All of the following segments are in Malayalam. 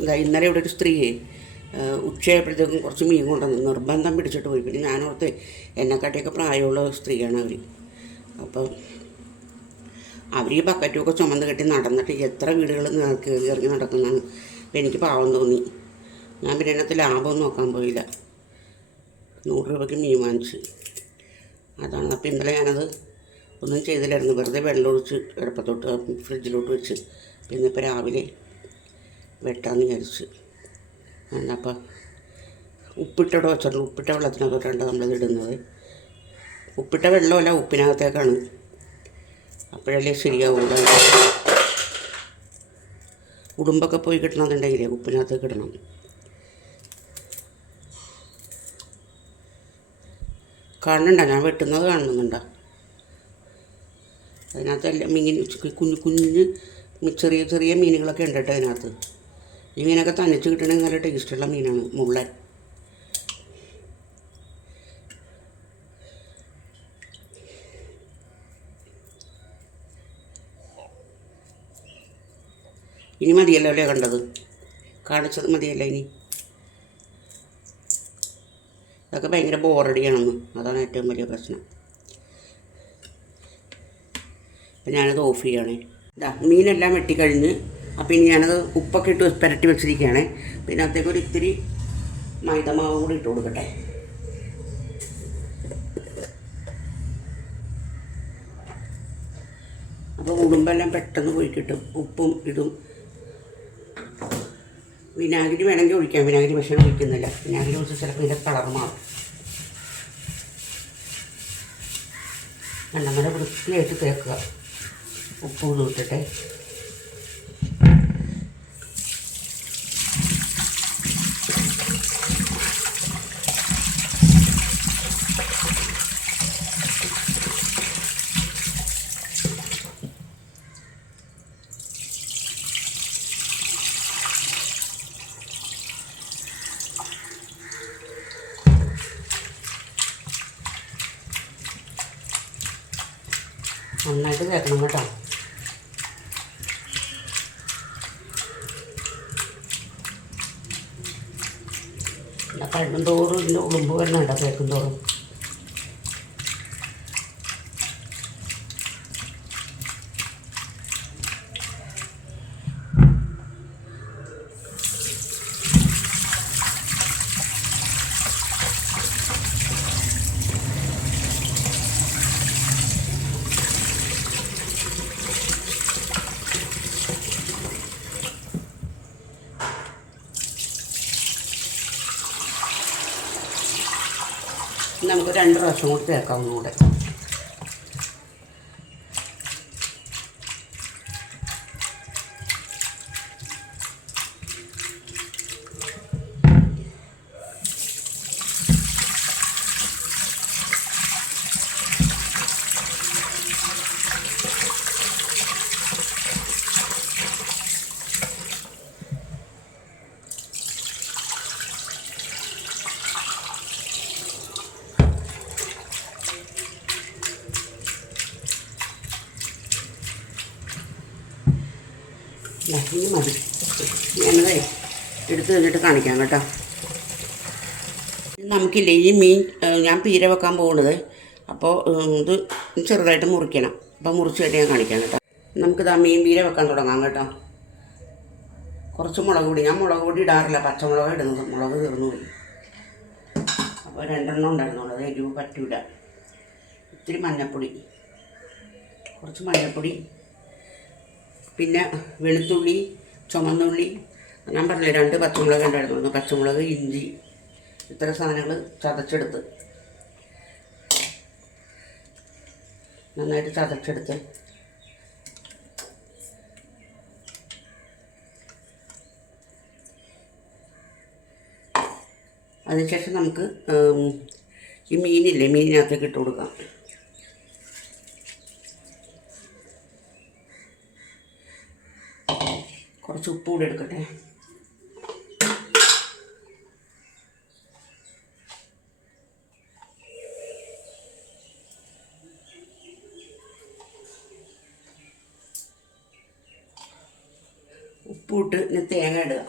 എന്താ ഇന്നലെ ഇവിടെ ഒരു സ്ത്രീയെ ഉച്ചയായപ്പോഴത്തേക്കും കുറച്ച് മീൻ കൊണ്ടുവന്ന് നിർബന്ധം പിടിച്ചിട്ട് പോയി. പിന്നെ ഞാനോർത്ത് എന്നെക്കാട്ടിയൊക്കെ പ്രായമുള്ള സ്ത്രീയാണ് അവർ. അപ്പം അവർ ഈ ബക്കറ്റുമൊക്കെ ചുമന്ന് കെട്ടി നടന്നിട്ട് എത്ര വീടുകൾ കയറി ഇറങ്ങി നടക്കുന്നതാണ്. അപ്പം എനിക്ക് പാവം തോന്നി. ഞാൻ പിന്നെ അതിനകത്ത് ലാഭമൊന്നും നോക്കാൻ പോയില്ല. 100 രൂപയ്ക്ക് മീൻ വാങ്ങിച്ച്. അതാണ്. അപ്പോൾ ഇന്നലെ ഞാനത് ഒന്നും ചെയ്തില്ലായിരുന്നു. വെറുതെ വെള്ളമൊഴിച്ച് എളുപ്പത്തോട്ട് ഫ്രിഡ്ജിലോട്ട് വെച്ച്. പിന്നെ ഇപ്പോൾ രാവിലെ വെട്ടാമെന്ന് വിചാരിച്ച്. അപ്പം ഉപ്പിട്ടോടെ വെച്ചിട്ടുണ്ട്. ഉപ്പിട്ട വെള്ളത്തിനകത്തോട്ടാണ് നമ്മളിത് ഇടുന്നത്. ഉപ്പിട്ട വെള്ളമല്ല, ഉപ്പിനകത്തേക്കാണ്. അപ്പോഴല്ലേ ശരിയാവുള്ളൂ. ഉടുമ്പൊക്കെ പോയി കിട്ടണമെന്നുണ്ടെങ്കിലേ ഉപ്പിനകത്തേക്ക് ഇടണം. കാണുന്നുണ്ടോ? ഞാൻ വെട്ടുന്നത് കാണുന്നുണ്ടോ? അതിനകത്ത് എല്ലാം മീൻ കുഞ്ഞു കുഞ്ഞ് ചെറിയ ചെറിയ മീനുകളൊക്കെ ഉണ്ട് കേട്ടോ അതിനകത്ത്. ഈ മീനൊക്കെ തനിച്ച് കിട്ടണമെങ്കിൽ നല്ല ടേസ്റ്റുള്ള മീനാണ് മുള്ളൻ. ഇനി മതിയല്ലോ അല്ലേ കണ്ടത്? കാണിച്ചത് മതിയല്ലോ ഇനി. അതൊക്കെ ഭയങ്കര ബോറടിയാണെന്ന്. അതാണ് ഏറ്റവും വലിയ പ്രശ്നം. അപ്പം ഞാനത് ഓഫ് ചെയ്യണേ. ഇതാ മീനെല്ലാം വെട്ടിക്കഴിഞ്ഞ്. അപ്പം ഇനി ഞാനത് ഉപ്പൊക്കെ ഇട്ട് പുരട്ടി വെച്ചിരിക്കുകയാണ്. പിന്നെ അകത്തേക്ക് ഒരു ഇത്തിരി മൈദമാവ് കൂടി ഇട്ട് കൊടുക്കട്ടെ. അപ്പോൾ ഉടുമ്പെല്ലാം പെട്ടെന്ന് പോയി കിട്ടും. ഉപ്പും ഇതും. വിനാഗിരി വേണമെങ്കിൽ ഒഴിക്കാം. വിനാഗിരി പക്ഷേ ഒഴിക്കുന്നില്ല. വിനാഗിരി ഒഴിച്ച് ചിലപ്പോൾ ഇതിൻ്റെ കളർ മാറും. നല്ല വൃത്തിയായിട്ട് തേക്കുക. ഉപ്പ് ഇത് ഇട്ടിട്ട് നന്നായിട്ട് തേക്കണം കേട്ടോ. കഴിയും തോറും ഇതിൻ്റെ ഉളുമ്പ് വരുന്നുണ്ടോ തേക്കും തോറും. നമുക്ക് 2 പ്രാവശ്യം കൂടി തേക്കാം ഒന്നുകൂടെ. ഇനി മതി. ഞാനത് എടുത്ത് കഴിഞ്ഞിട്ട് കാണിക്കാം കേട്ടോ. നമുക്കില്ലേ ഈ മീൻ ഞാൻ പീര വെക്കാൻ പോകുന്നത്. അപ്പോൾ ഇത് ചെറുതായിട്ട് മുറിക്കണം. അപ്പോൾ മുറിച്ച് കഴിഞ്ഞ് ഞാൻ കാണിക്കാം കേട്ടോ. നമുക്കിത് ആ മീൻ പീര വെക്കാൻ തുടങ്ങാം കേട്ടോ. കുറച്ച് മുളക് പൊടി. ഞാൻ മുളക് പൊടി ഇടാറില്ല, പച്ചമുളക് ഇടുന്നത്. മുളക് തീർന്നു പോയി. അപ്പോൾ 2 എണ്ണം ഉണ്ടായിരുന്നുള്ളൂ. അത് എരിവ് പറ്റൂല. ഇത്തിരി മഞ്ഞൾപ്പൊടി, കുറച്ച് മഞ്ഞൾപ്പൊടി, പിന്നെ വെളുത്തുള്ളി, ചുമന്നുള്ളി, ഞാൻ പറഞ്ഞില്ലേ 2 പച്ചമുളക് ഉണ്ടായിരുന്നു. പച്ചമുളക്, ഇഞ്ചി, ഇത്തരം സാധനങ്ങൾ ചതച്ചെടുത്ത് നന്നായിട്ട് ചതച്ചെടുത്ത് അതിനുശേഷം നമുക്ക് ഈ മീനില്ലേ മീനിനകത്തേക്ക് ഇട്ട് കൊടുക്കാം. കുറച്ച് ഉപ്പ് കൂടി എടുക്കട്ടെ. ഉപ്പിട്ട് ഇനി തേങ്ങ ഇടുക.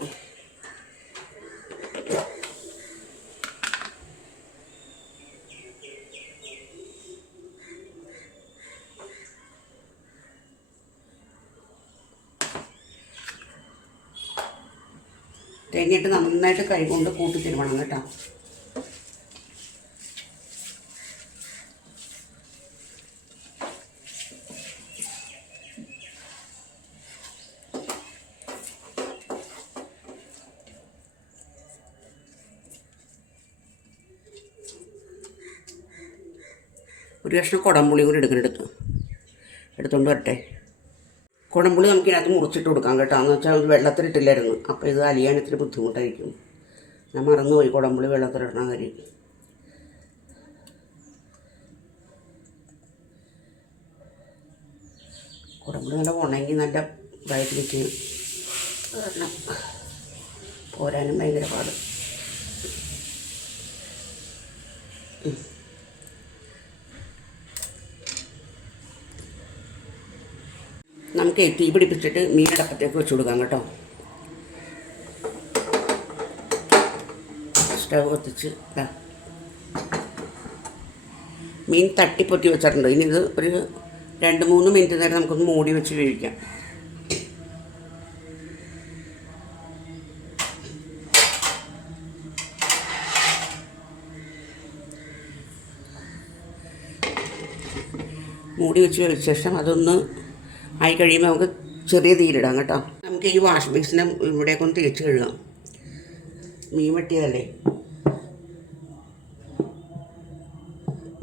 തേങ്ങയിട്ട് നന്നായിട്ട് കൈ കൊണ്ട് കൂട്ടി തിരുവണം കേട്ടോ. ഒരു കഷ്ണം കുടംപുളി കൂടി എടുത്തുകൊണ്ട് വരട്ടെ. കുടംപുളി നമുക്ക് ഇതിനകത്ത് മുറിച്ചിട്ട് കൊടുക്കാം കേട്ടോ. എന്ന് വെച്ചാൽ അത് വെള്ളത്തിലിട്ടില്ലായിരുന്നു, അപ്പോൾ ഇത് അലിയാൻ ഇത്തിരി ബുദ്ധിമുട്ടായിരിക്കും. ഞാൻ മറന്നുപോയി കുടംപുളി വെള്ളത്തിലിടണ കാര്യം. കുടംപുളി നല്ല ഉണങ്ങി നല്ല ഇതായിട്ടിരിക്കും. കാരണം പോരാനും ഭയങ്കര പാട്. നമുക്ക് തീ പിടിപ്പിച്ചിട്ട് മീനടപ്പത്തേക്ക് വെച്ച് കൊടുക്കാം കേട്ടോ. സ്റ്റവ് കത്തിച്ച് മീൻ തട്ടിപ്പൊത്തി വെച്ചിട്ടുണ്ട്. ഇനി ഇത് ഒരു 2-3 മിനിറ്റ് നേരം നമുക്കൊന്ന് മൂടി വെച്ച് വേവിക്കാം. മൂടി വെച്ച് വേവിച്ച ശേഷം അതൊന്ന് ആയി കഴിയുമ്പോൾ നമുക്ക് ചെറിയ തീയിലിടാം കേട്ടോ. നമുക്ക് ഈ വാഷ് ബേസിനെ ഇവിടേക്ക് ഒന്ന് തേച്ച് കഴുകാം. മീൻ വെട്ടിയതല്ലേ,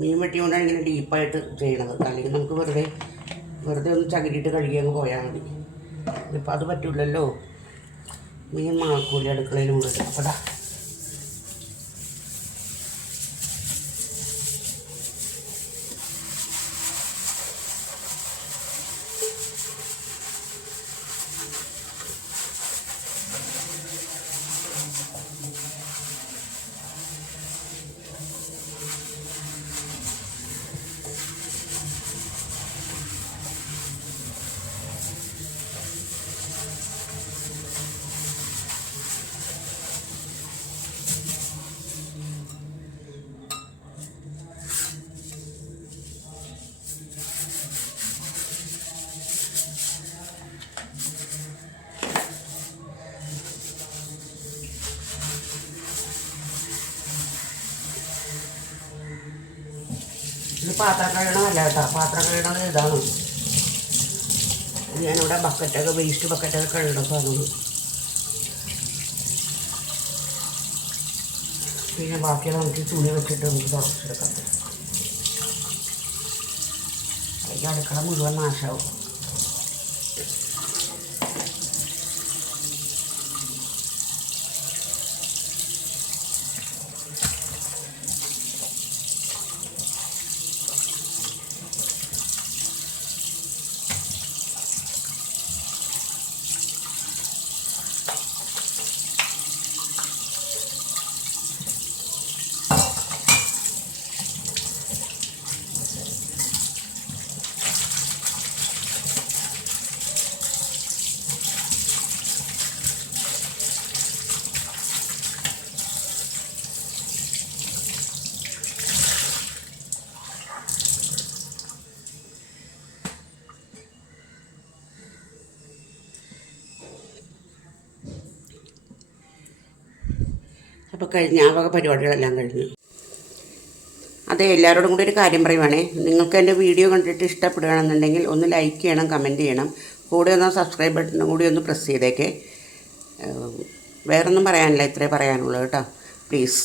മീൻ വെട്ടിയോണ്ടാണ് ഇങ്ങനെ ഡീപ്പായിട്ട് ചെയ്യണത്. അല്ലെങ്കിൽ നമുക്ക് വെറുതെ ഒന്ന് ചകിരിയിട്ട് കഴുകി അങ്ങ് പോയാൽ മതി. ഇപ്പം അത് പറ്റില്ലല്ലോ, മീൻ മാക്കൂല അടുക്കളയിലും കൂടെ. അപ്പോൾ ഇത് പാത്രം കഴുകണമല്ല കേട്ടോ, പാത്രം കഴുകണത് ഇതാണ്. ഞാനിവിടെ വേസ്റ്റ് ബക്കറ്റൊക്കെ കഴുകണ സാധനമാണ്. പിന്നെ ബാക്കിയുള്ള നമുക്ക് തുണി വെച്ചിട്ട് നമുക്ക് തുടച്ചെടുക്കാം. അതിൻ്റെ അടുക്കള മുഴുവൻ നാശമാവും. അപ്പോൾ ആ വക പരിപാടികളെല്ലാം കഴിഞ്ഞു. അതെ, എല്ലാവരോടും കൂടി ഒരു കാര്യം പറയുവാണേ. നിങ്ങൾക്ക് എൻ്റെ വീഡിയോ കണ്ടിട്ട് ഇഷ്ടപ്പെടുകയാണെന്നുണ്ടെങ്കിൽ ഒന്ന് ലൈക്ക് ചെയ്യണം, കമൻറ്റ് ചെയ്യണം. കൂടെ ഒന്ന് സബ്സ്ക്രൈബ് ബട്ടണും കൂടി ഒന്ന് പ്രസ് ചെയ്തേക്കേ. വേറൊന്നും പറയാനില്ല, ഇത്രേ പറയാനുള്ളൂ കേട്ടോ. പ്ലീസ്.